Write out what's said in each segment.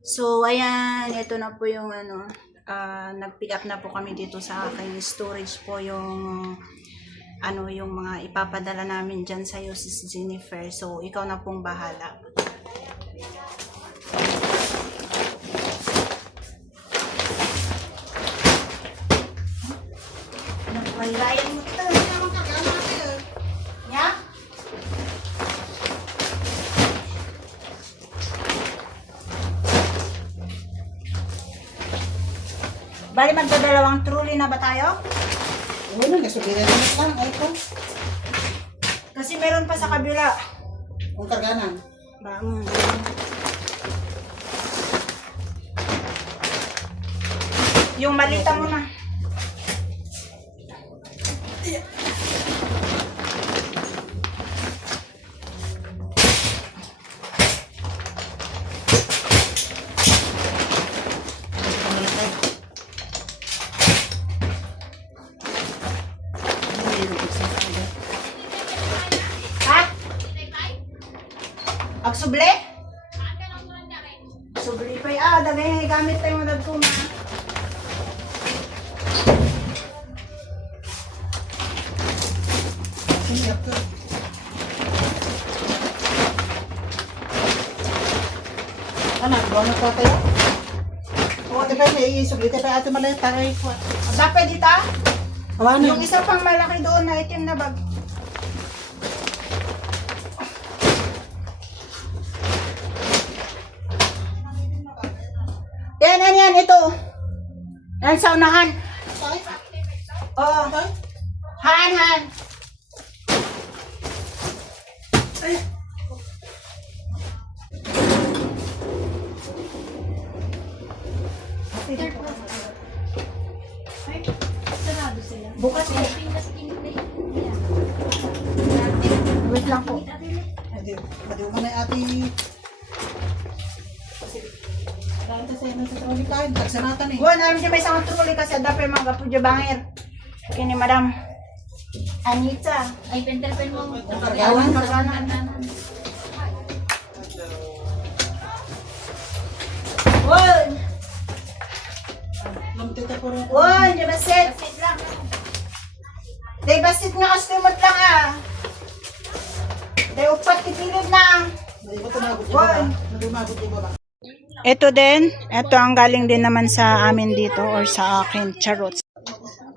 So, ayan, ito na po yung nag-pick up na po kami dito sa aking storage po yung yung mga ipapadala namin dyan sa'yo, Sis Jennifer. So, ikaw na pong bahala. Nagpalayan mo ito. Yeah? Bali, magdadalawang trolley na ba tayo? Oo na, nasubiran na lang. Ay ko. Kasi meron pa sa kabila. Kung karganan. Bang. Yung malita mo na. Ha? Agsuble? Suble pa ya, dagay gamit tayo mo dagkuma. Singap to. Anak, doon na pa tayo. Oo, di ba may isuglit pa ato malay taray ko. Dapat dita? Kawanan. Yung isa pang malaki doon na itim na bag. Yan, ito. Yan sa unahan. Oo. Han. Bukas eh. Wait lang po. Madi mo na ati. Dahil sa iyo sa trolley kain, tagsanatan eh. Buwan namin siya may isang trolley kasi dapat mga kapudyo bangir. Kini Madam Anita. Ay, penterpen mo. Kargawan. Buwan! Lamtita ko rin. Buwan! Di basit! Di basit nga kastimot lang ah. Di upat kipilid na. Madi ko tumagot yung Buwan! baba. Madi umagot yung baba. Ito din, ito ang galing din naman sa amin dito or sa akin, charots.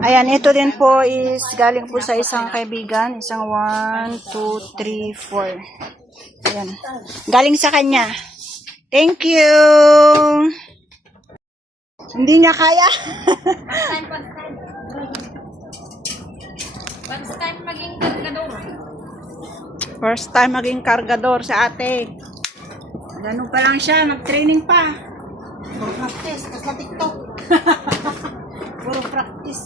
Ayan, ito din po is galing po sa isang kaibigan, isang 1, 2, 3, 4. Ayan, galing sa kanya. Thank you! Hindi niya kaya. First time maging kargador. First time maging kargador sa ate. Ganun pa lang siya, mag-training pa. Puro practice, kas na TikTok. Puro practice.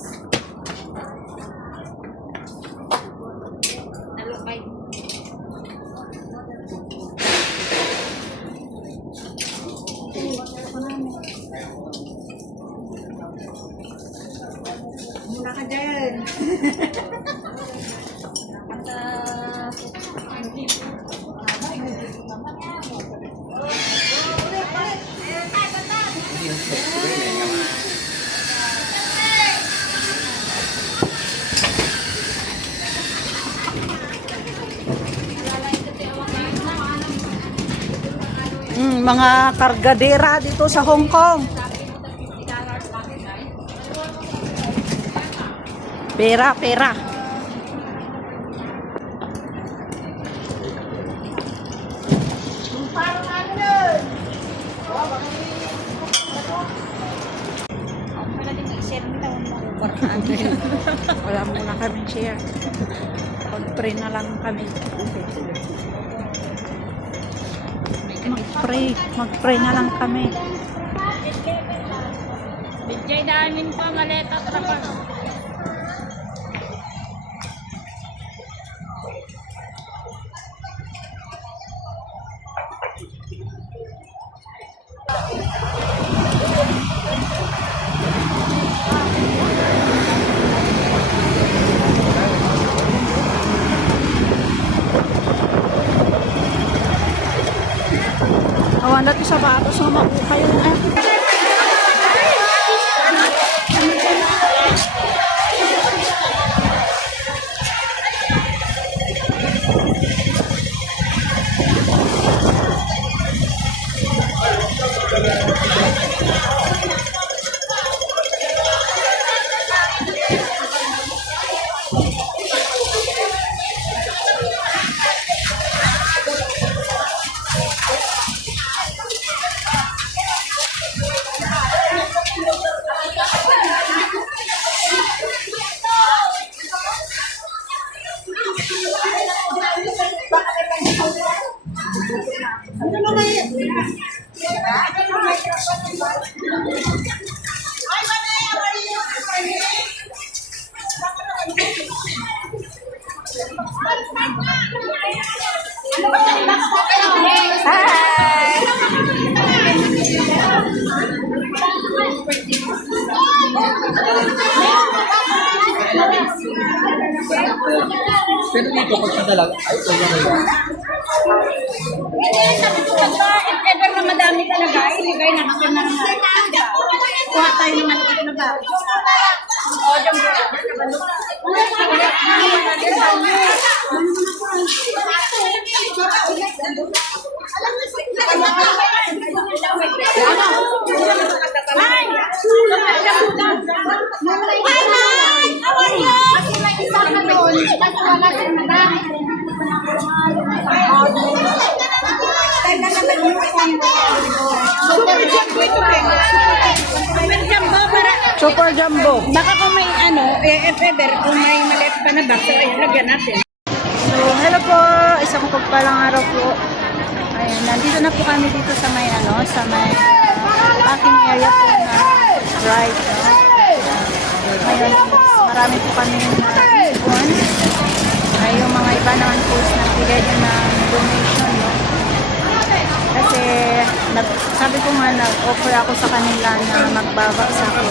Nalukay. Muna ka dyan. Mga kargadera dito sa Hong Kong. Pera. Parang ano nun? Wala din nag-share ng taon mo. Wala muna kami share. Pag-pray na lang kami. Mag-pray na lang kami. Bidjay namin pa maleta trapas. Wala to sapatos nga makuha yun. Pero dito, pag nadalag, ay, ito yung mga. Ever na madami talaga, iligay na kasi na kuha tayo ng maliit na ba? O, dyan ba? Super Jumbo. Baka kung may if ever, kung may maliit pa na box, ay lagyan natin. So, hello po. Isang pagpalang araw po. Ayan, nandito na po kami dito sa may sa may parking area po na drive. No? Ngayon, marami po kami ipon. Ay, yung mga iba naman po is nagbigay din ng donation. No? Kasi, sabi ko nga, nag-offer ako sa kanila na magbaba sa akin.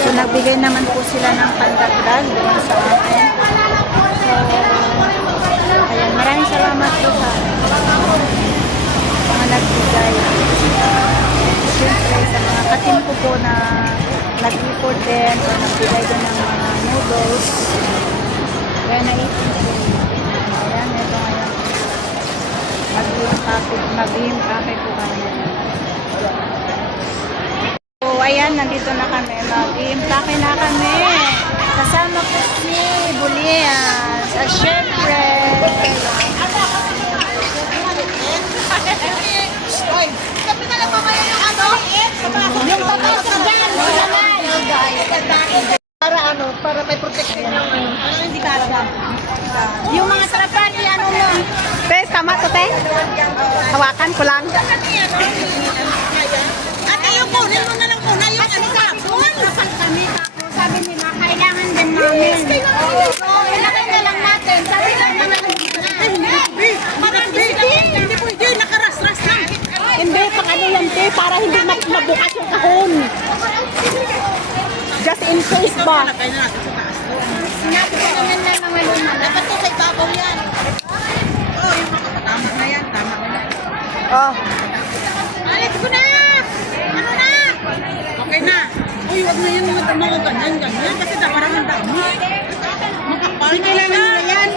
So, nagbigay naman po sila ng pandagdag doon sa akin. So, ayan, maraming salamat po sa mga nagbigay. Siyempre, sa mga katim ko po na nag-report din o nagbigay din ng mga noodles. Kaya naipin ko. Ayan, ito ngayon. Mag-iimpake po kami. So, ayan, nandito na kami. Mag-iimpake na kami. Kasama po si Bulias. At syempre, Yung tatay sa dyan, para may protection yung hindi karga. yung mga trapal, mo. Tess, tama to, te? Hawakan ko lang. Ate, yung kunin mo na lang muna yung kapon. Sabi nila, kailangan din namin. Ilagay na lang natin. Sabi lang naman. Hindi pwede, nakaras-ras na. Hindi, pang ano yan, te, para hindi mabukas yung kahon. Just in case ba? Sinabi ko naman na mga luma. Dapat to sa ibabaw yan. Oh, yung mga tama na yan. Tama na yan. Oh. Alis ko na! Ano na? Okay na. Uy, wag na yan mga tama ganyan. Kasi parang ang dami. Makapal. Kailangan nyo na yan.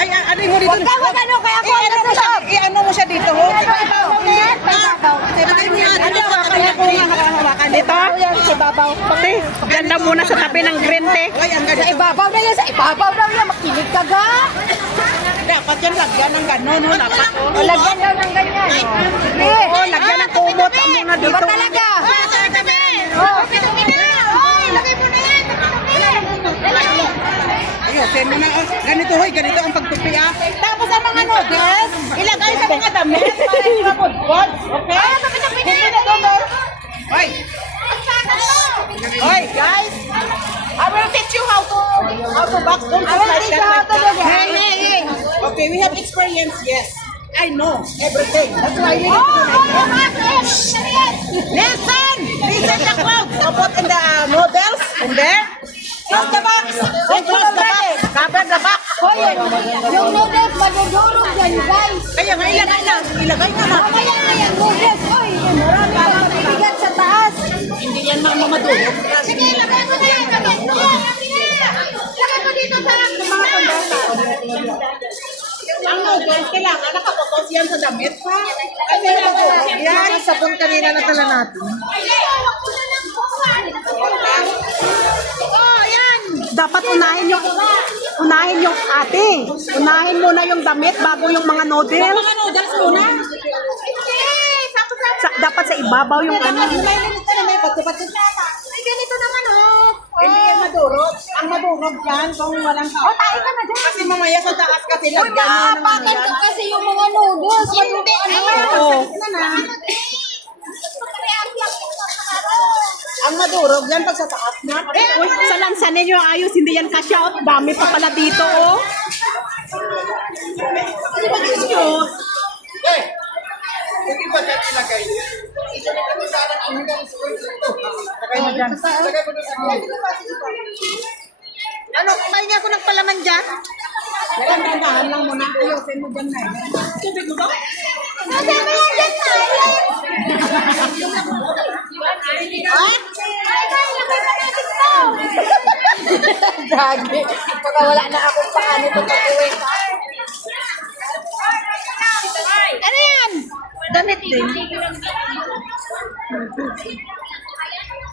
Ay, ano mo dito? Huwag ano, kaya ako I-ano mo siya dito, ho? Ilagay mo yan. Kaya ko nga hawakan. Dito? Sa ibabaw. Te, ganda muna sa tabi ng green, te. Ay, ang ganito. Sa ibabaw na yan, sa ibabaw daw yan. Makinig ka ga. Dapat yan, lagyan ng gano'n, ho? Dapat, O, lagyan daw ng ganyan. Oo, lagyan ng kumot muna dito. Diba talaga? Lagay mo na yan. Ayusin mo na. Ganito, hoy. Ganito ang pagtupi, ah. Tapos ang mga noodles, ilagay sa mga damit para hindi mapudpod. Okay? Hindi na doon, oh. Hoy. Hoy, guys. I will teach you how to box them just like that. Hey. Okay, we have experience, yes. I know everything. That's why we need to do like that. Listen the crowd. So put in the noodles in there. Close the box. Then close the box. Cover the box. Yung noodles, madudurog yan, guys. Kaya nga, ilagay na. Ilagay na. Mamaya nga yung noodles. Oy, marami pa mga bigat sa taas. Hindi yan mamadulog. Sige, lagay mo na yan. Lagay mo na. Lagay mo dito sa mga pagdasa. Ang noodles, kailangan nakapotos yan sa damit. Kasi nakapotos yan. Sabon kanina na tala natin. Oh, yan. Dapat unahin yung ate. Unahin muna yung damit bago yung mga noodles. Mga noodles muna? Dapat sa ibabaw yung ano. Ay, ganito naman, oh. Hindi yan madurog. Ang madurog yan kung walang tao. Oh, tayo ka na dyan. Kasi mamaya sa taas kasi Uy, lagyan mo ng maapakan ka kasi yung mga noodles. Hindi. Ano? Ang madurog yan pag sa taas na. Uy, sa lansanin yung ayos, hindi yan kasya. Oh. Dami pa pala dito, oh. Ano ba gusto? Hindi ba dyan ilagay? Lagay mo dyan. Ano, kumain nga ako ng palaman dyan? Yan, dandahan lang muna. Ayusin mo dyan na. Tubig mo ba? Nasa mo yan dyan na. Ha? Ay, guys, lagay mo natin to. Gagi. Baka wala na akong paano ito pag-uwi. Ano yan? Damit din.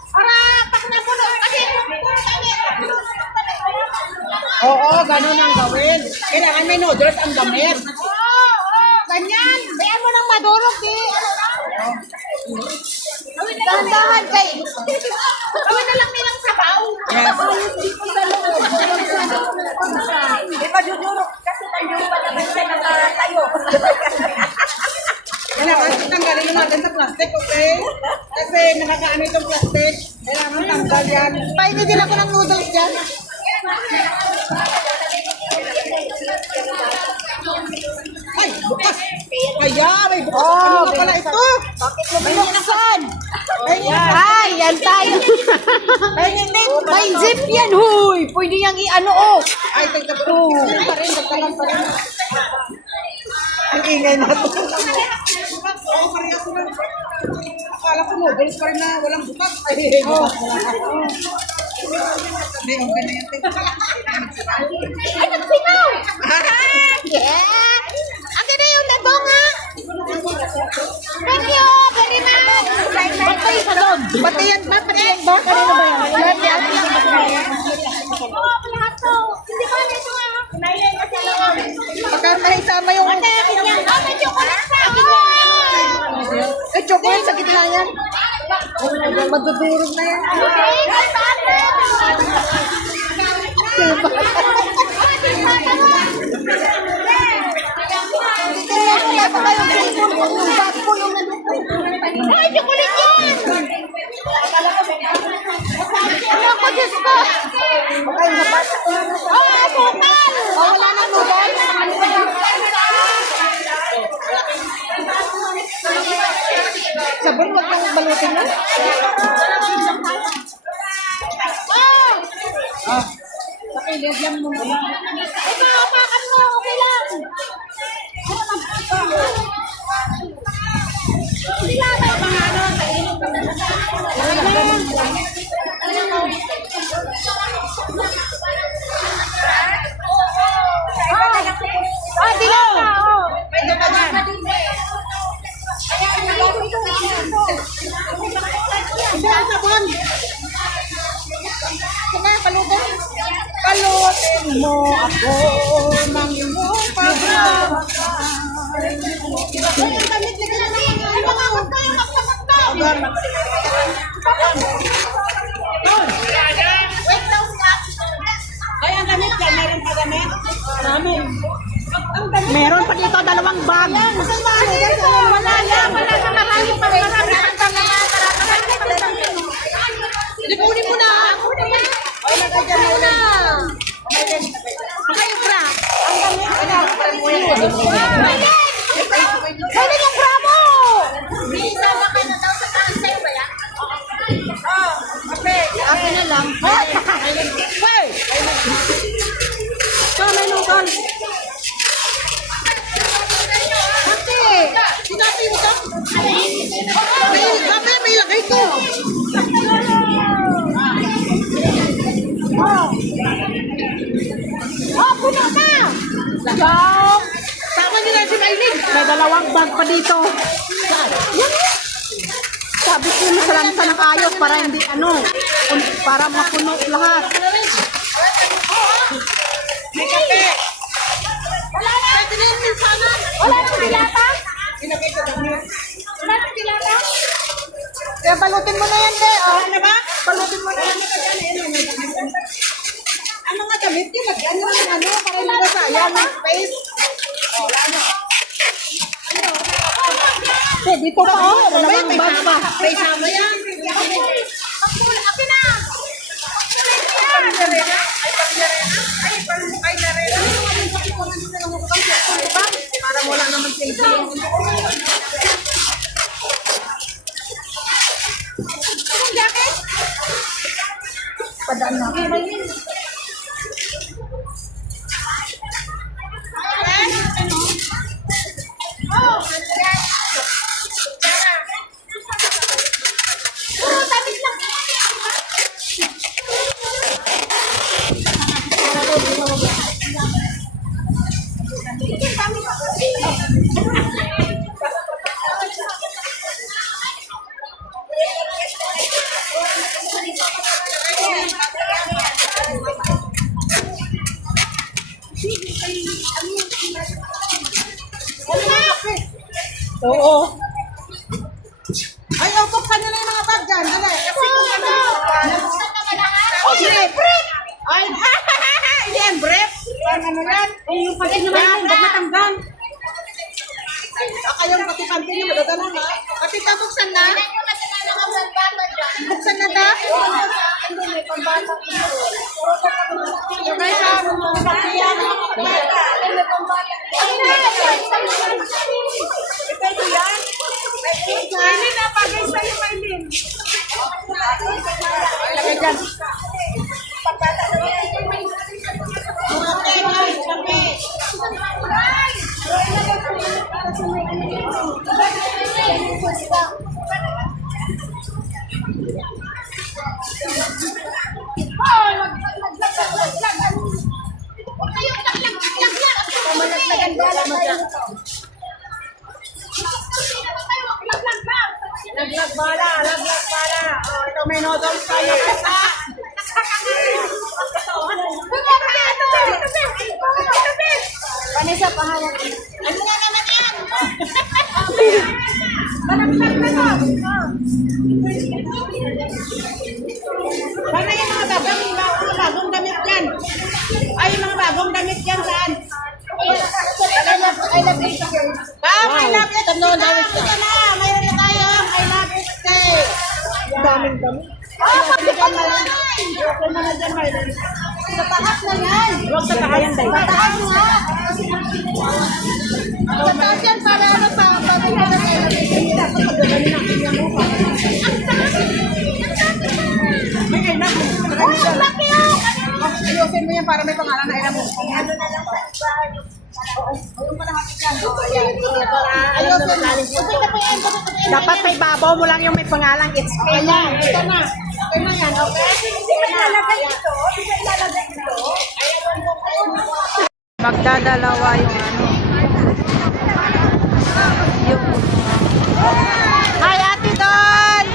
Para, tak na puno. Kasi, Oo, ganun ang gawin. Kailangan may noodles ang damit. ganyan. Bayan mo ng madurog, eh. Dahan-dahan, kay. Gawin na lang nilang sabaw. Yes. Di ba, dudurog? Kasi tayo pa naman siya nakatayo. Kailangan tanggalin natin sa plastic, okay? Kasi nakakaano itong plastic. Kailangan tanggal yan. Pahingi din ako ng noodles dyan. Ay, bukas. Kaya, may bukas. Ano nga pala ito? Bakit mo binuksan? Ay, yan tayo. May zip yan, huy. Pwede niyang i-ano, oh. Ay, teka pa rin. Nagtalang pa rin. Ang ingay na ito. Oo, parehas na. Akala ko noodles pa rin na walang bukas. Ay, bukas na. Hindi, okay na yan. Ay, nagpinaw! Yeah! Akin na yung nabonga! Thank you very much! Pati sa doon. Pati yan ba? Pati yan ba? Kanino ba yan? Lahat yan. Oo, lahat to. Hindi ba nito nga? Kunayan kasi lang. Pagka naisama yung... Akin yan. Oh, may chocolate sa akin yan. Eh, chocolate sa gitna yan. Madudurog na yan. Okay, bye, bye. Ay, chocolate yan! Ano ko, Diyos ko? Oh, asukal! Oh, wala nang noodles. Sabon, wag nang balutin na. Oh! Pakilid lang muna. Ito, apakan mo, okay lang. Sila may mga ano, oh, dilaw na, oh. Pwede ba dyan? Ito ang sabon. Sige, palutin. Palutin mo ako ng iyong pagmamahal. Ang damit na gano'n. Ay, mga huwag kayo magpapagtaw. Wait daw siya. Ay, ang damit yan. Meron pa damit? Namin. Meron pa dito dalawang bag. Wala yan, wala na marami pa rin. Kunin mo na. Ay, nagagyan mo na. Kayo, Fra. Ang damit. Pwede yung bravo! Isama ka na daw sa kansay ba yan? Okay. Akin na lang. dalawang bag pa dito. Yan. Sabi ko na salamsa ng ayos para hindi para mapuno lahat. May kape. Wala na. Pwede na yung sana. Wala na dilata. Ilagay ko lang yun. Wala na dilata. Kaya balutin mo na yan, te. Oh. Ano ba? Balutin mo na yan. Ano nga damit yun? Para hindi na sayang. May space. Te, dito pa, oh. Dalawang bag pa. May sama yan. Akin na. Para wala naman safety. Padaan na. Oo. Ay, buksan nyo na yung mga bag dyan. Dali. Ay, hindi yan, brief. Ano yan? Yung pati naman yan, ba't matanggal? Baka yung pati-panti nyo, madadala na. Pati pa, buksan na. Buksan na ta. Yung guys, mga pati yan. Ito yan. Maylin na, pagay sa'yo, Maylin. Lagay dyan. Laglag bala, laglag bala. Oh, ito may noodles tayo. Vanessa, pahawak. Ano na naman yan? Balaglag na to. Sana yung mga bagong damit yan. Ay, yung mga bagong damit yan saan? I love it. Bam, I love it. Ito na, mayroon na tayo. I love it. Daming dami. Okay na dyan, Marlon. Sa taas na yan. Huwag sa tahayan, day. Sa taas na. Sa taas yan, para ano pa. May kailan mo. Oh, ang laki oh. Ayusin mo yan para may pangalan na ilan mo. Ano na lang ba? Dapat may babaw mo lang yung may pangalang it's me. Ayan, ito na. Ito na yan, okay? Hindi ba ilalagay ito? Hindi ba ilalagay ito? Magdadalawa yung Hi, Ate Don!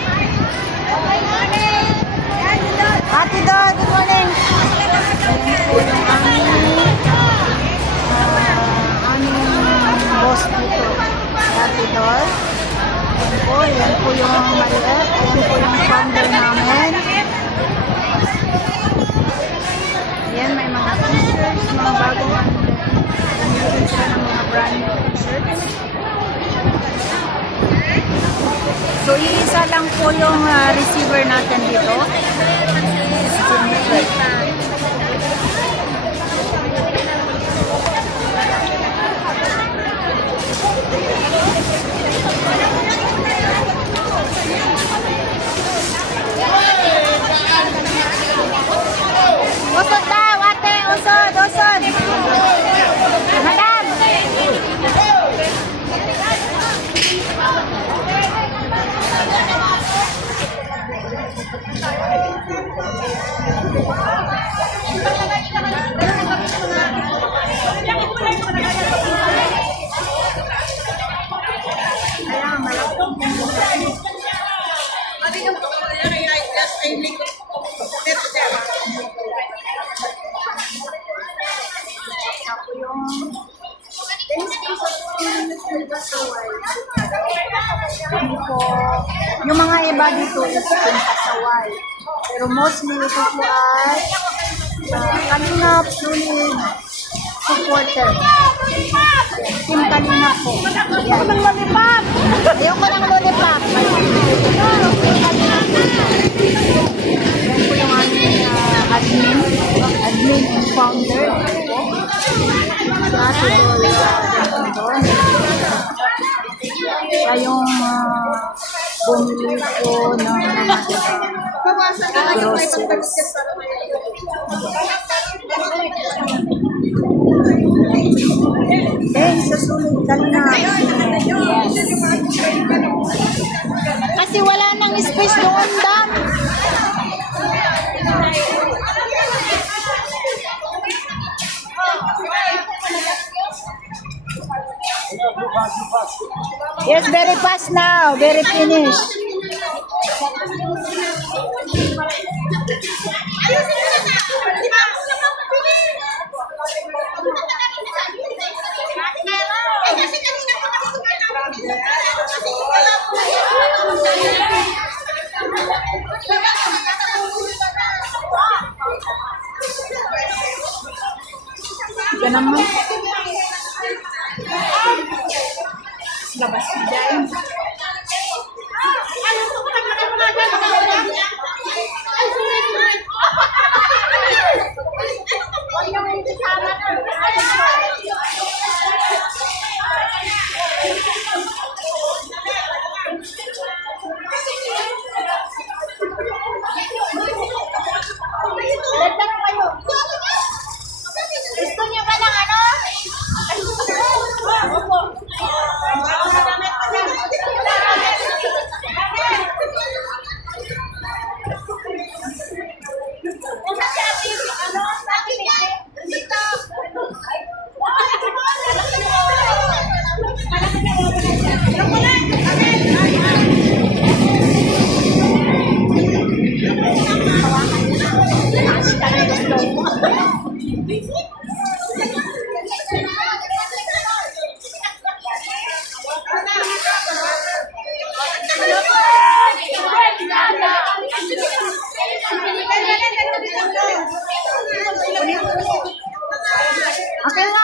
Ate Don, good morning! Ayan po yung aming boss dito. Ate Don. Ayan po yung maliit. Ayan po yung founder namin. Ayan, may mga t-shirts, mga bagong bumili sila ng mga brand new t-shirts. So, iisa lang po yung receiver natin dito. Usod daw, ate! Usod! Usod! Madam! Ako yung hindi po, yung mga iba dito is pasaway. Pero mostly ito po ay Kalingap Unit supporter. Team Kalingap po. Ayoko ng lollipop! Ayoko ng lollipop! Yan po yung aming admin and founder. Si Ate Lola. Siya yung bumili po ng groceries. Then, susunod ka na. Yes. Kasi wala nang space doon, Dan. Yes, very fast now. Very finished. Yan naman. Labas dyan. Gusto niyo ba ng ano? Opo. Akin na.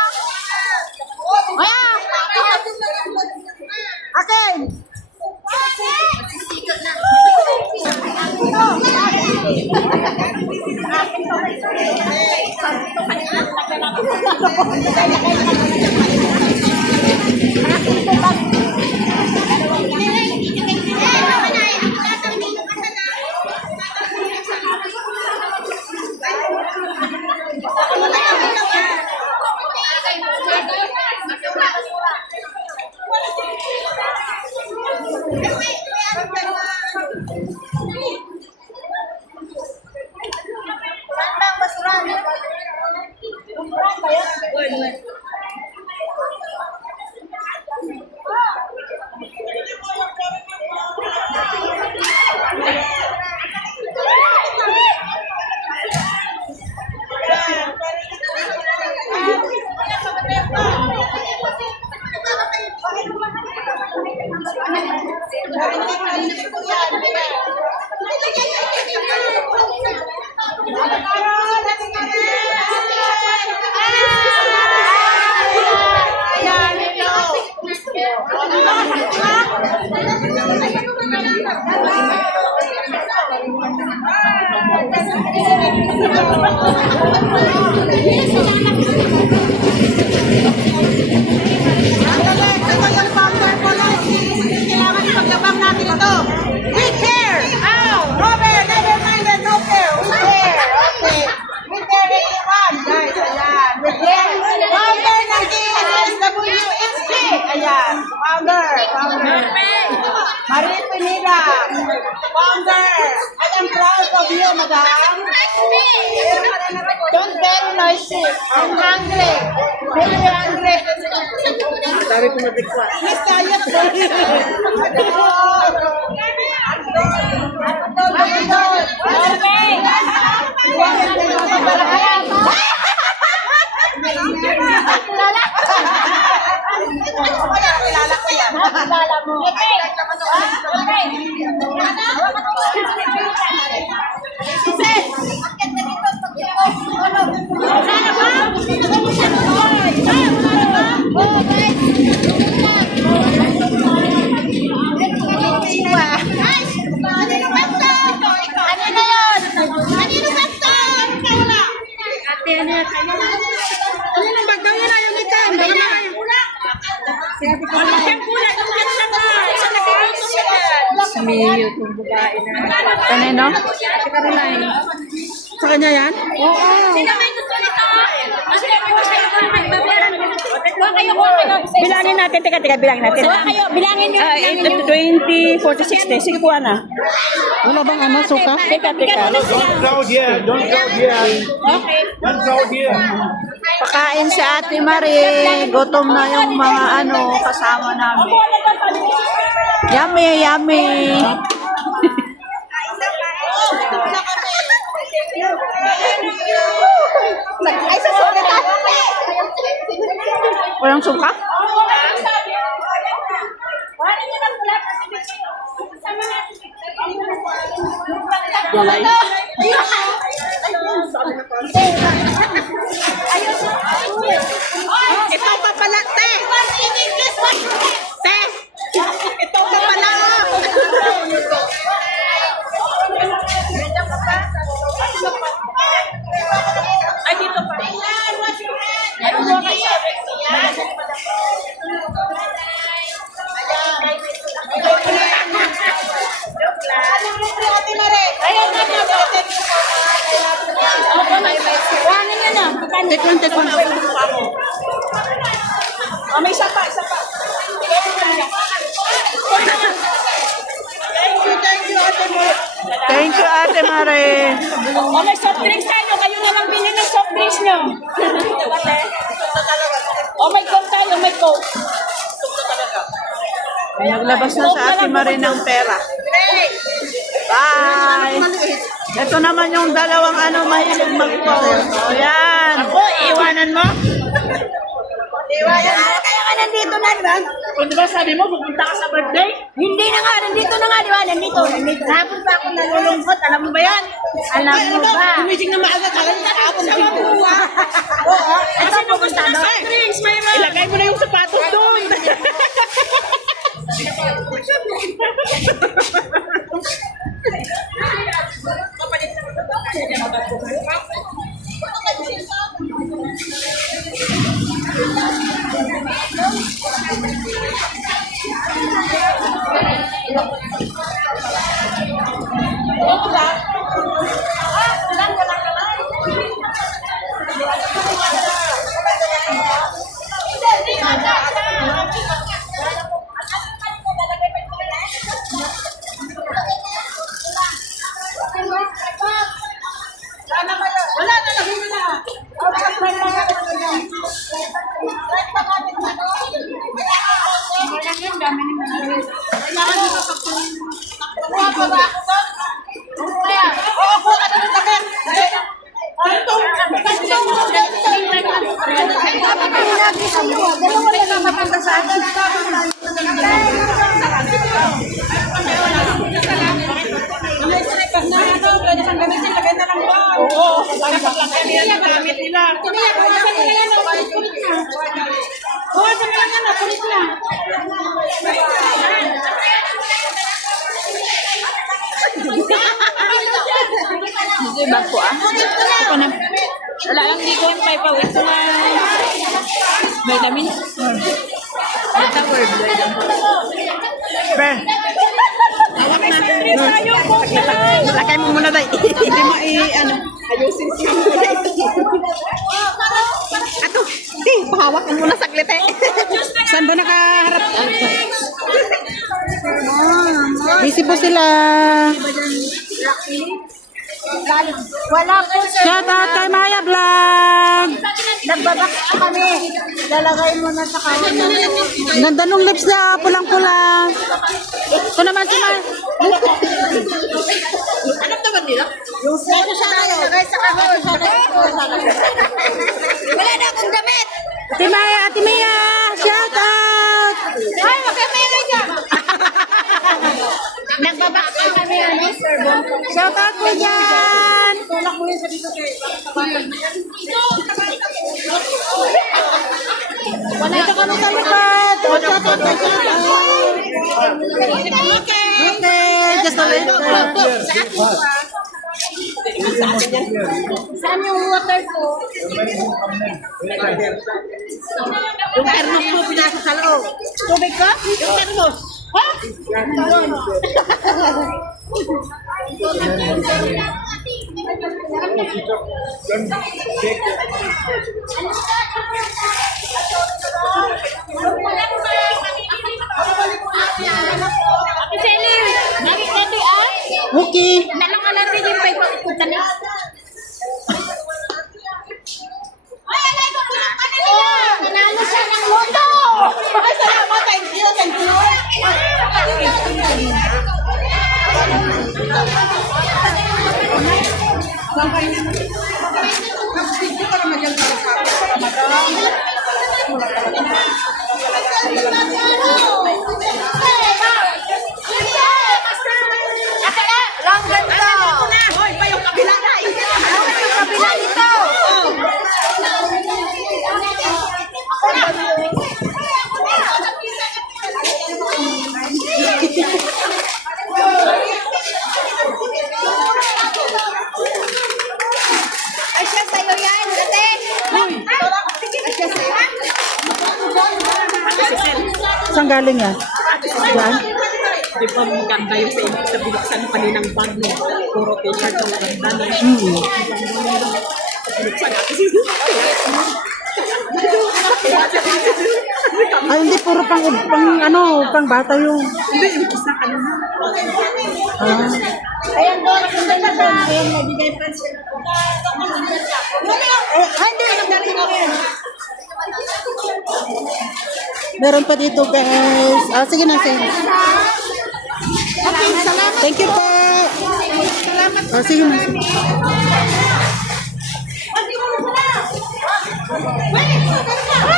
Ayan. Akin. Marie Pineda, founder. I am proud of you, madam. Don't very noisy. I'm hungry. Very hungry. Sabi ko matikwa. Yes, kaya ko. Kanino? Sa kanya yan? Sino may gusto nito? Bilangin natin, teka, bilangin natin. Kayo, bilangin niyo. 20, 40, 60. Sige po, Ana. Wala bang ano, suka? Teka. Crowd here. Don't crowd here. Don't crowd here. Pakain si Ate Marie. Gutom na yung mga kasama namin. Yummy, yummy. Ay, sa sulit ako. Walang suka? Ito pa pala, te! Te! Ito pa pala, Ay, dito pa. Tekwan. Oh, may isa pa. Thank you, Ate Marie. Oh, may soft drinks tayo. Kayo na lang bilhin ng soft drinks nyo. Oh, may coke tayo, may coke. Naglabas na sa Ate Marie ng pera. Bye! Ito naman yung dalawang mahilig mag-phone. O yan. Ako, iiwanan mo? Kaya ka nandito na, di ba? Kung diba sabi mo, pupunta ka sa birthday? Hindi na nga, nandito na nga, di ba? Nandito. Hapon pa ako nalulungkot. Alam mo ba yan? Alam mo ba? Gumising na maaga ka lang kahapon. Oo. Kasi pupunta doon. Ilagay mo na yung sapatos doon. Bag po Ako na. Wala lang dito yung pipawit sa vitamin. Ito word. Ben. Lakay mo muna tayo. Hindi ayusin siya. Ato, pahawak mo muna saglit eh. Saan ba nakaharap? Busy po sila. Wala po, sir. Shout out kay Maya Vlog. Nagbabak kami. Lalagay mo na sa kanin. Ganda nung lips niya, pulang-pula. Ito naman si Maya. Anak naman nila? Ito siya na ilagay sa kahon. Wala na akong damit. Ate Maya, Ate Mia, shout out. Ay, magkamera niya. Shout out po dyan! Tulak mo yun sa dito kay Dito kami sa likod! Shout out po dyan! Okay, just a little. Saan yung water ko? Yung termos mo pinasa sa loob. Tubig ka? Yung termos. Ha? Sally, nagkikati ay? Okay. Nalungan natin yung may pagpunta niya. Ay, alay ko pulang ka na nila! Nanalo siya ng loto! Ay, salamat. Thank you. Thank you. Hindi para magyang para sa akin. Lang ganda! Hoy, pa yung kabila na. Yung kabila dito! Ay, siya sa'yo yan, ate! Saan galing yan? Diyan? Di ba maganda yung sa binuksan ng kaninang bag mo? Puro t-shirt ang maganda na. Binuksan natin. Ay, hindi. Puro pang bata yung... Hindi, yung isa ano na. Ayan doon, sundan na sa akin. Nabigay friends. Ay, hindi. Meron pa dito, guys. Sige na, sige. Okay, salamat. Thank you po. Salamat. Sige na, sige.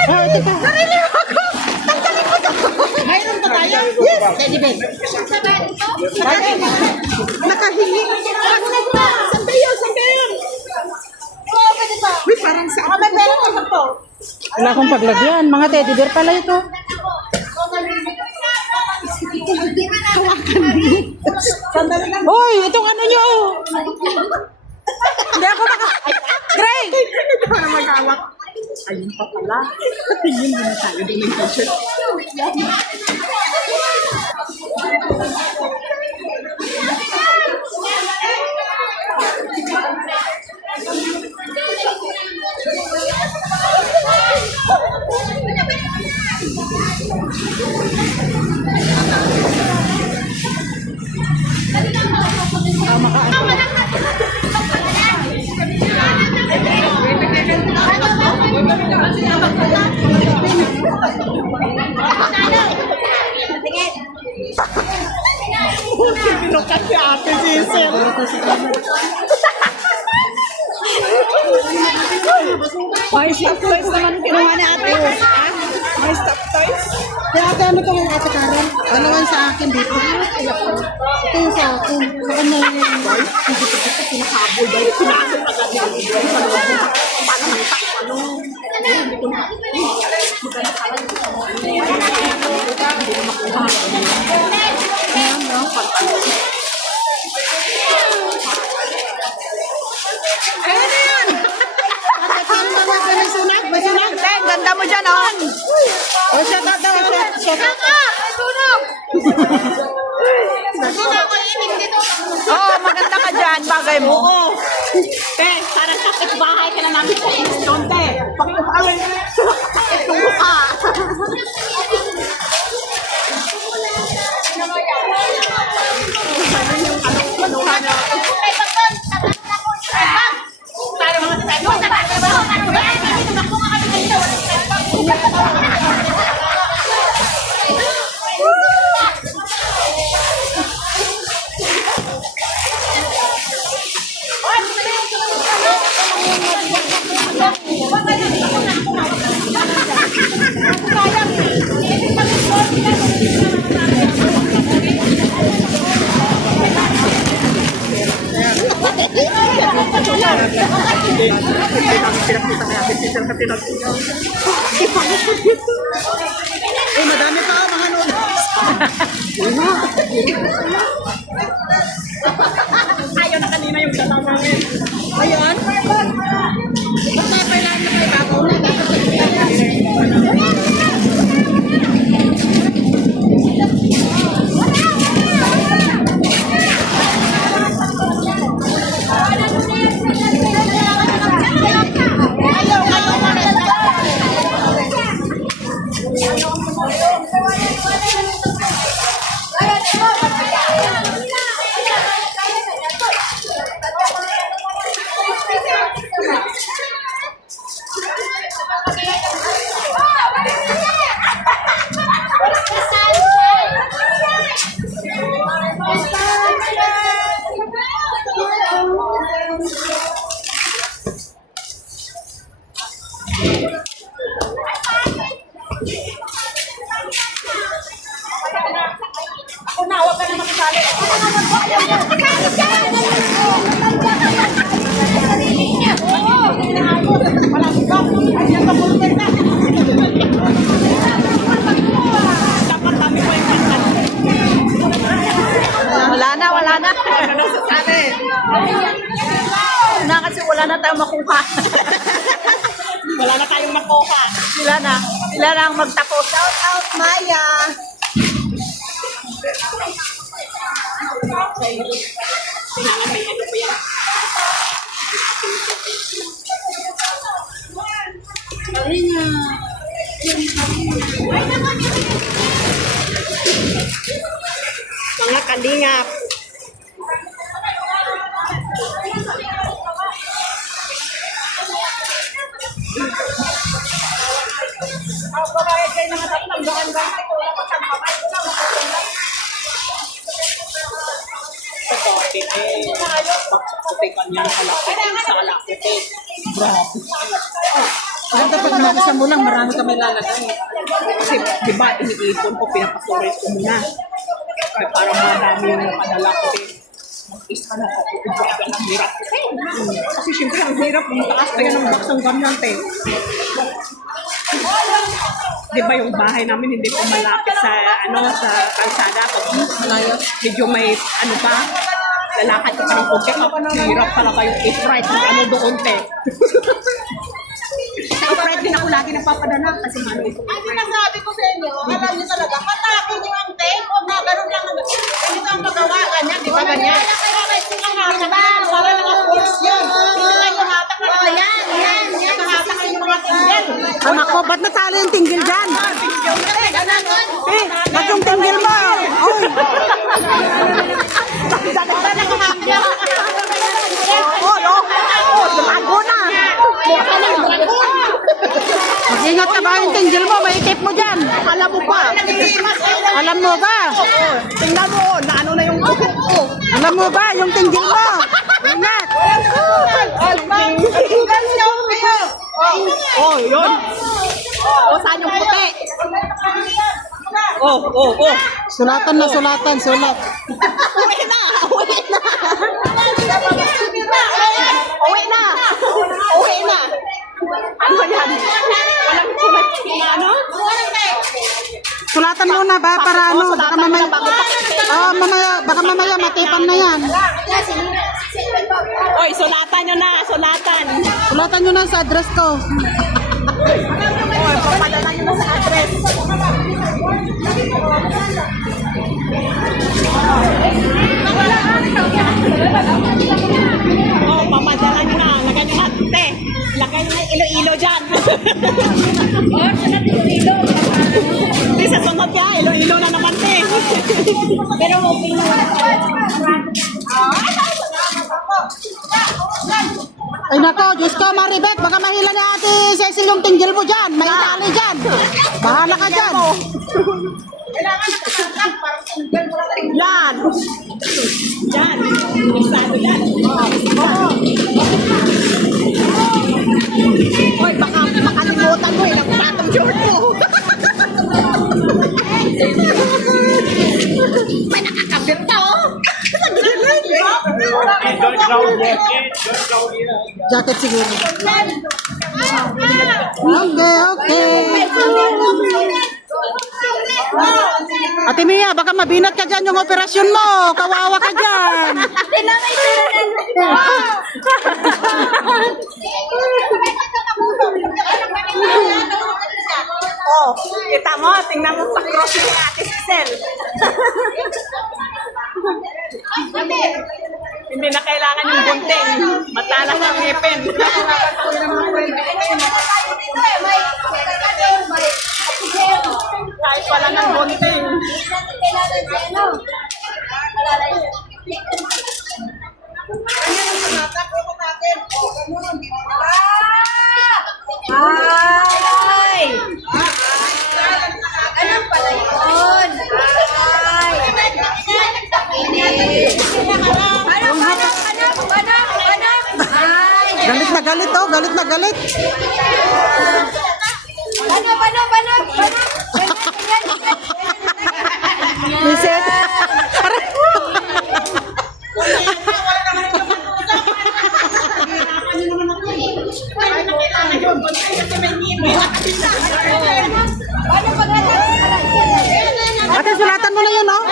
Ito pa. Mayroon pa tayo? Yes. Teddy bear. Nakahingi. Sante yun, sante yun. Uy, parang sa ako. May pera ko to. Wala akong paglagyan. Mga teddy bear pala ito. Sandali lang. Hoy, itong ano nyo. Hindi ako Gray! Hindi ko na magawak. Ayun pa pala. Tingin din tayo din ng t-shirt. Pinukat si Ate Cecil. May stop toys naman kinuha ni Ate. May stop toys. Kaya ate, ano to yung ate Karen? Ano naman sa akin dito? Ito yung sa akin. Sa kanya yung... Pinakabol ba yung pinasok agad niya. Paano nang ano? Hindi ko na. Maganda pala yung hindi na makuha. Ayun na yan! Ate Karen, may sunag? May sunag? Teng, ganda mo dyan, oh! Oh, shout out daw. Shout out. Oo, maganda ka dyan. Bagay mo. Oo. Te, parang kapit-bahay ka na namin sa Houston, te. Pakipawin mo itong mukha. Sayang. tinagpunan. Eh, madami pa mga noodles. Ayaw na kanina yung dalawa namin. Ayan. Basta kailangan na kayo babaw na. Ako na, huwag ka na makisali. Wala na. Na kasi wala na tayong makuha. Wala na tayong makuha. Sila na ang magtapos. Shout out, Maya. Mga kalingap. Ganda pag nabisa mo lang, marami kami lalagay. Kasi, di ba, iniipon ko, pinapastorage ko muna. Kaya para madami yung napadala ko. Mag-isa na ako, ibaga ng hirap. Kasi syempre, ang hirap, mataas tayo ng box ng ganyan, te. Di ba yung bahay namin hindi po malapit sa, sa kalsada. Pag Malayo. medyo may, pa, lalakad ka pa ng konti. Hirap talaga yung right ng doon, te. Sa friend din ako lagi napapadala kasi ano ito. Ay, sinasabi ko sa inyo, alam niyo talaga, patakin niyo ang tape o na ganun lang. Ganito ang magawa, ganyan, di ba ganyan? Para naka-force yan. Hindi kayo hatak na lang. Yan. Hatak kayo ng mga tinggil. Anak ko, ba't natalo yung tinggil dyan? Ba't yung tinggil mo? Uy! Lumago na! Mag-ingat ka ba yung tinggil mo? May tip mo dyan. Alam mo ba? Alam mo ba? Tingnan mo, naano na yung buhok ko. Alam mo ba yung tinggil mo? Ingat! Oh, yun. Oh, saan yung puti? Oh. Sulatan na, sulat. Uwi na. Ano yan? Walang sulat na ano? Sulatan muna ba para ano? Baka mamaya matipan na yan. Oy, sulatan nyo na, sulatan. Sulatan nyo na sa address ko. Oy, papadala nyo na sa address. Oh, papadala nyo na. Lagay nyo na, te. Lagay nyo na yung Iloilo dyan. Oh, sunod Iloilo. Di sa sunod ka, Iloilo na naman, te. Pero okay na. Ay nako, Diyos ko, Maribek, baka mahila ni Ate Cecil yung tinggil mo dyan. May tali dyan. Bahala ka dyan. Yan. Yan. Estado yan. Hoy, baka makalimutan mo ilang patong short mo. May nakakabir pa, oh. Don't crowd here, kid. Don't crowd here. Jacket siguro. Okay. Ate Mia, baka mabinat ka dyan yung operasyon mo. Kawawa ka dyan. Oh, kita mo, tingnan mo sa cross ni Ate Cecil. Hindi na kailangan yung gunting. Matalas ang ngipin. Kahit wala ng gunting. Ay! Anong pala yun? Ay! Anak! Ay! Galit na galit, oh. Galit na galit. Vincent. Ate, sulatan mo na yun, oh.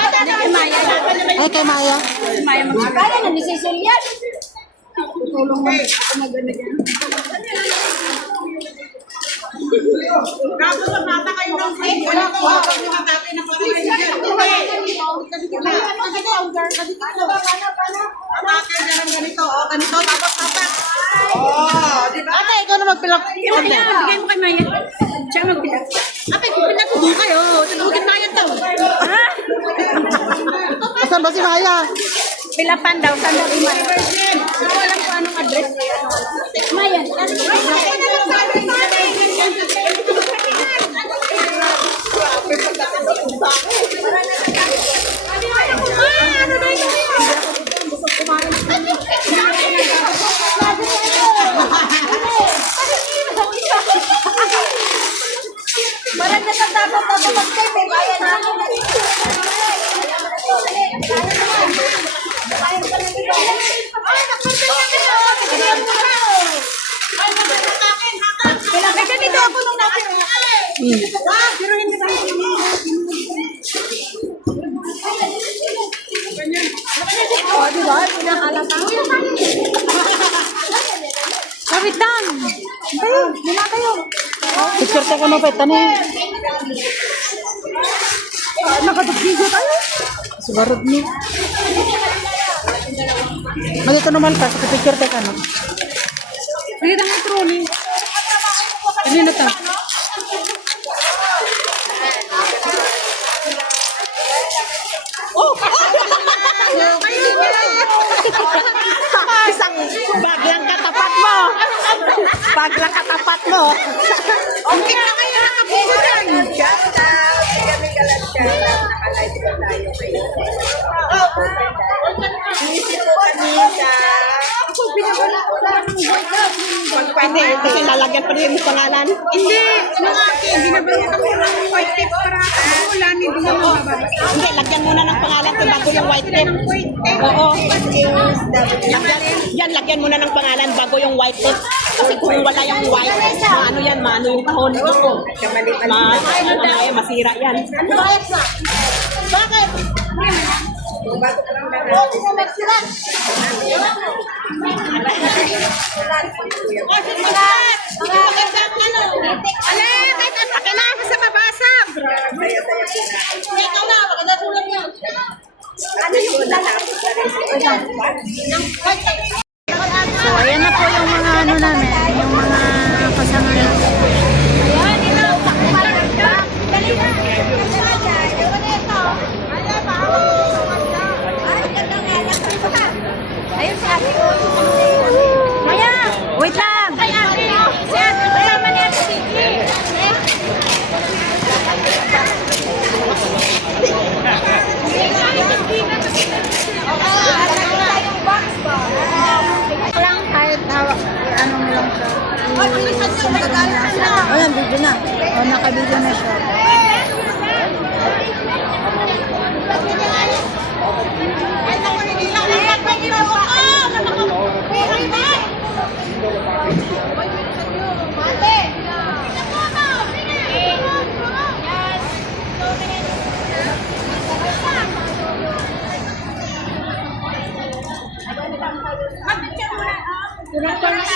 Ay, kay Maya. Kaya na ni Cecilia. Ate, ikaw na magpilak. Bigay mo kay Maya. Siya magpila. Ate, kung natulong kayo, tulungin Maya daw. Ha? Asan ba si Maya? Pilapan daw, sandali Maya. Hindi ko alam kung anong address. Maya. Parang natatakot ako mag-type eh. Kaya na ako Kaya dito ako nung natin. Pero hindi ba? O, diba? Pinakalata. Kapitan! Tayo, muna tayo. Picture tayo ano pa, tani. Nakadugsigo tayo. Sugarod ni. Mali ko naman ka, sa picture tayo ka, no? Hindi na nga troni. Hindi na ta. Isang bag lang katapat mo. Bag lang katapat mo. Okay na kayo nakapunan. Pwede, kasi lalagyan pa rin yung pangalan. Hindi, nung akin, binabalot ako ng white tape para wala ni hindi naman mababasa. Hindi, lagyan muna ng pangalan kung bago yung white tape. Oo. Lagyan muna ng pangalan bago yung white tape. Kasi kung wala yung white, maano yan, maano yung kahon. Masira yan. Bakit? So, ayan na po yung mga ano namin, yung mga kasama namin. Ayun si ate. Maya! Wait lang! Ay, ate! Si ate, kasama niya si Vicky. Lang, kahit hawak, ano mo lang siya. Ayan, video na. O, naka-video na siya.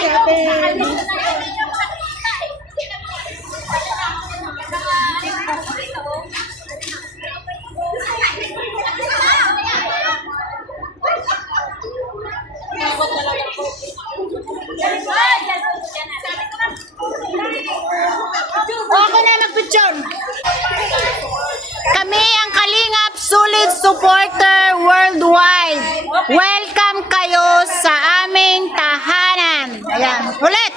si ate. O, ako na mag-picture. Kami ang Kalingap Sulit Supporter Worldwide. Welcome kayo sa aming tahanan. Ayan, ulit.